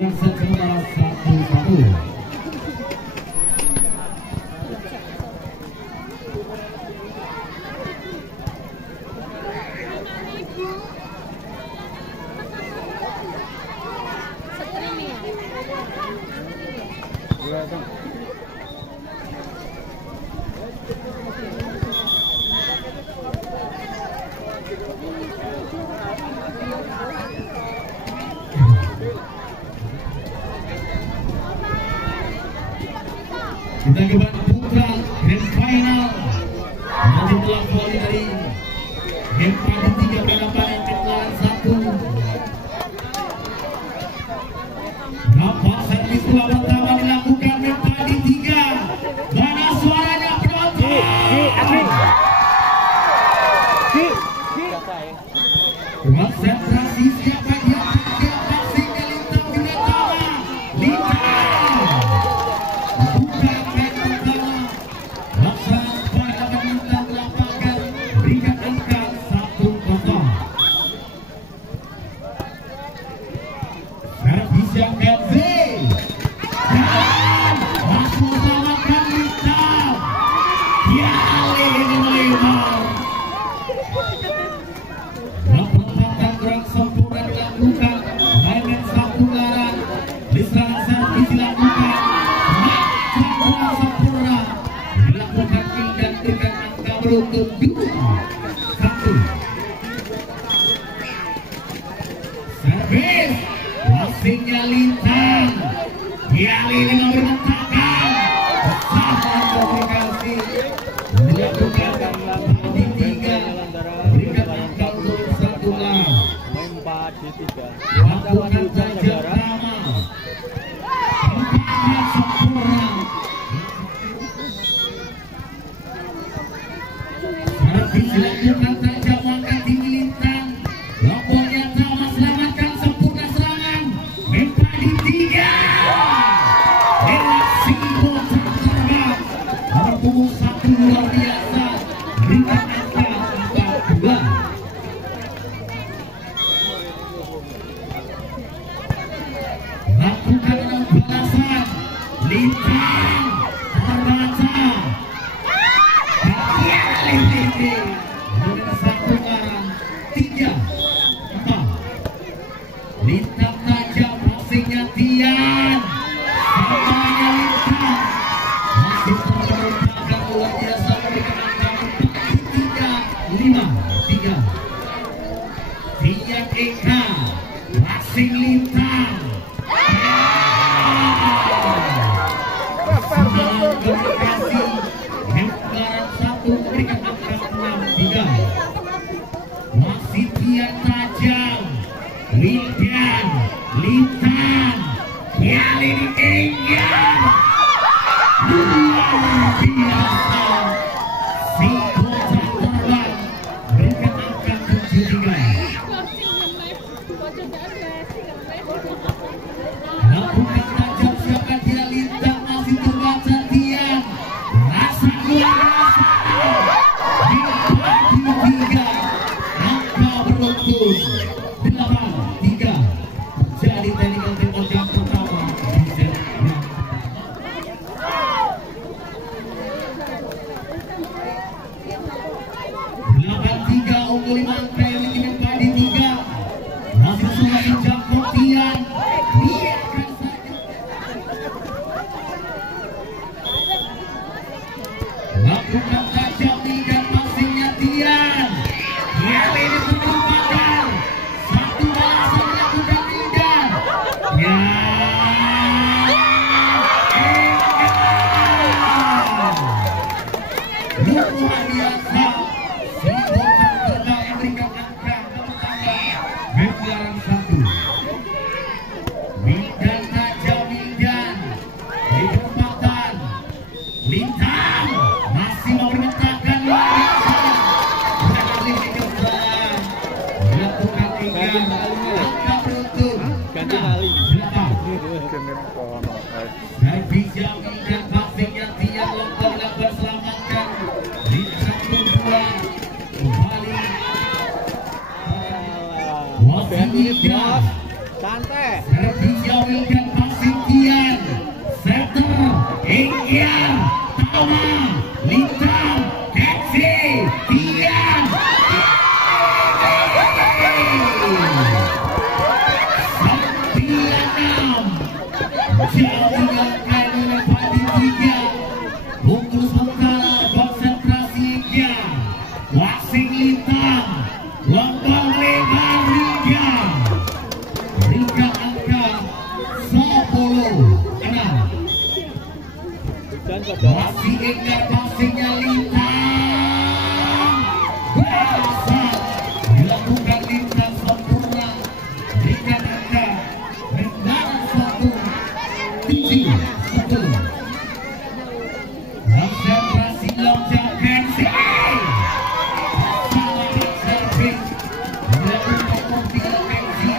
Sementara 1-1. Kita debat putra grand final nanti telah voli dari game padi 3 balapan yang kekeluaran 1. Nampak servis bola pertama dilakukan game padi 3. Mana suaranya penonton? Konsentrasi siapa dia dia pastinya Lintang juga kalah. Lintang buka back pertama laksana pada Lintang lapangan berikan angka 1-0. Servis yang MZ dan masuk selamatkan Lintang. Ya ini melebar. Kurang sempurna dilakukan mainan satu laran diserang servis dilakukan kurang sempurna dilakukan dan dengan angka beruntun 2-1. Servis passingnya Lintang kali ini memberhentakan sama komunikasi dilakukan di 3 berikan angka untuk 1 laran. Lakukan saja pertama tempatnya sempurna servis dilakukan saja mengangkat tinggi Lintang lompolnya sama selamatkan sempurna serangan mimpi di 3 reaksi botak terbang nomor punggung 1 luar biasa berikan angka 4-2. Lakukan dengan balasan Lintang terbaca kali ini dengan 1 laran 3-4. Lintang tajam passingnya Tian samanya Lintang masih terberitakan luar biasa memberikan angka 4-3 Tian Eka passing Lintang komunikasi Hembaran 1 memberikan angka 6-3. Masih Tian tajam Lintang kali ini enggan luar biasa si botak terbang berikan angka 7-3. Lakukan tajam siapa dia Lintang masih terbaca Tian rasa luar biasa di pagi 3 angka beruntun 8-3 jadi technical tembak yang pertama di set yang 8-3 unggul 5 angka yang dikirim padi 3 masih sudah menjangkau Tian biarkan saja. Lakukan tajam dan passingnya Tian kali ini merupakan satu balasan dilakukan Tian luar biasa si botak terbang memberikan angka pertama Megaran 1. Wildan tajam Wildan di perempatan Lintang masih mau menyatakan luar biasa berkali kebesaran dilakukan enggan angka beruntun 6-8. Servis yang Wildan passingnya Tian lompol dapat selamatkan Lintang 2 kembali Santai. Servis yang Wildan ditinggalkan oleh Panitia. Untuk sementara konsentrasinya Wasing Lintang lombang lebar Riga angka 10-6. Masih ingat passingnya Lintang berasal dilakukan Lintang sempurna. Riga angka menang 1-7. Konsentrasi loncat Kensi salah servis dilakukan Portia Kensi.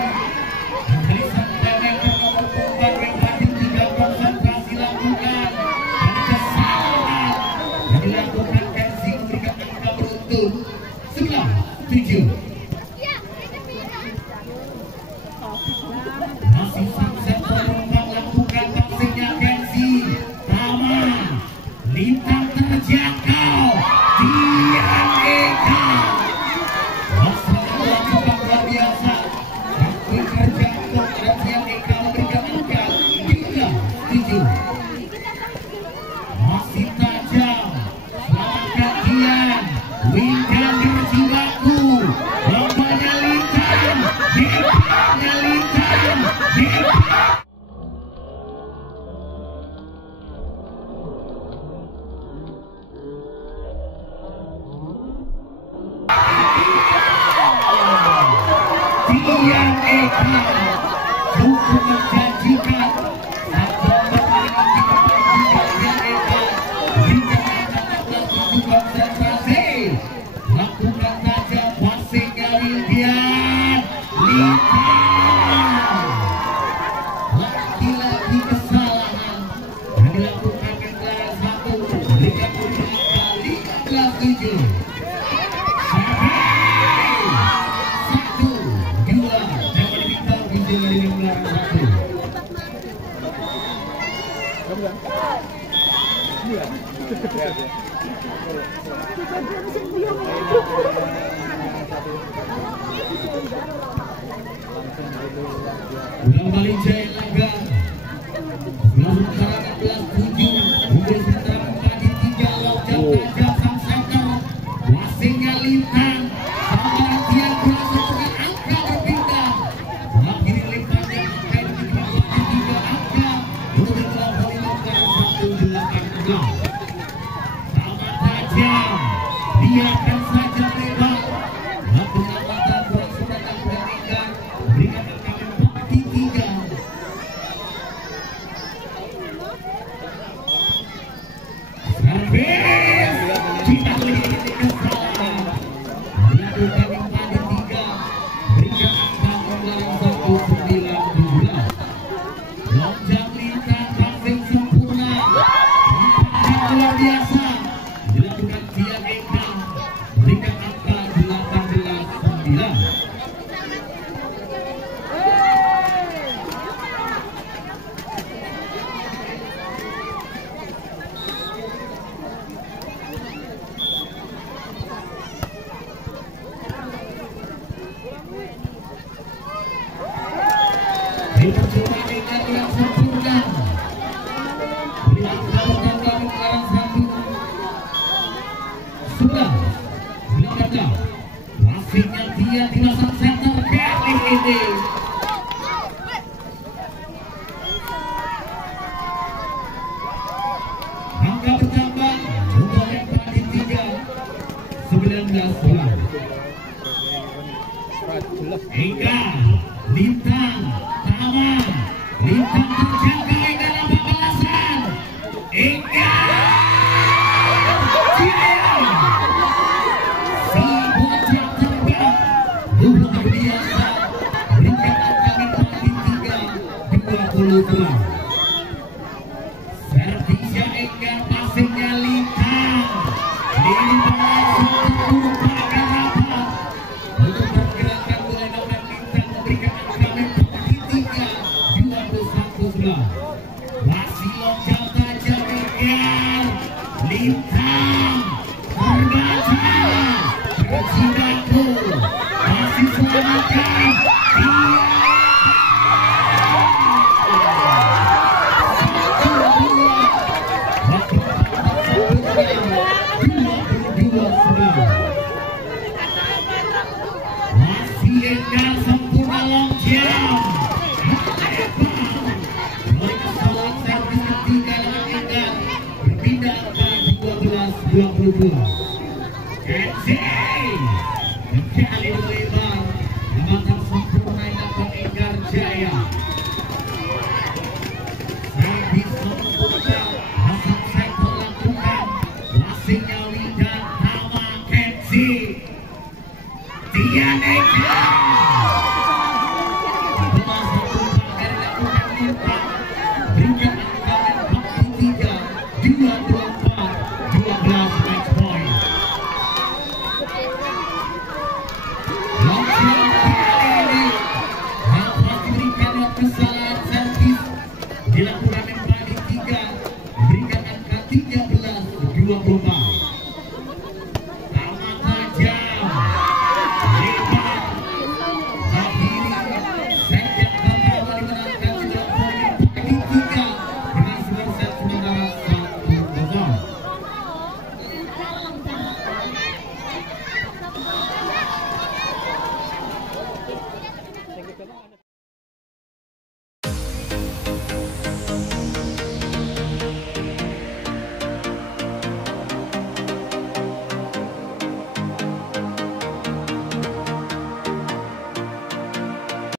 Dari sandaran ke nomor punggung Repatin 3 konsentrasi lakukan dan kesalahan yang dilakukan Kensi memberikan angka beruntun 9-7. Masih sukses penumpang lakukan passingnya Kensi. Taman Lintang terjangkau Tian Eka. Masalah cepat luar biasa. Tapi terjangkau dan Tian Eka memberikan angka 3-7. Masih tajam selangkah Tian. Lintang berjibaku. Lombanya Lintang. Dekatnya Lintang. Tian Eka cukup menjanjikan. Satu pertandingan Tian Eka hingga angka 16-7 konsentrasi. Lakukan saja passingnya Lintang. Lagi-lagi kesalahan yang dilakukan Kendara 1 berikan angka 15-7. Ulang balik Jaya Laga sementara 16-7. Unggul sementara kembali 3 loncat tajam sang center. Wasingnya Lintang sama Tian berhasil dengan angka berpindah. Mengakhiri Lintangnya angka yang diberikan 3 angka untuk melampaui longgaran 1-8-6. Sama tajam biarkan saja lebar. Lakukan mata kurang sebentar perhatikan. Berikan angka 4-3. Servis kita lihat kesalahan dilakukan yang pada 3. Berikan angka longgaran 1-9-12. Loncat Lintang passing sempurna. Yang luar biasa dilakukan Tian Eka. Berikan angka 18-9. Percobaan Eka yang sempurna. Beri angka bertambah longgaran 1-11-19. Passingnya dia di pasang center kali ini. Angka bertambah untuk Eka di 3-19. Eka Lintang Taman Lintang terjaga Eka dalam balasan. Eka Tian si bocah terbang luar biasa. Berikan angka Lintang di 3-20. Servisnya Eka passingnya Lintang. Lintang langsung terlupakan rapat untuk pergerakan mulai nomor Lintang memberikan angka di 3-21-11. Masih loncat tajam Eka. Lintang terbaca berjibaku masih selamatkan 22.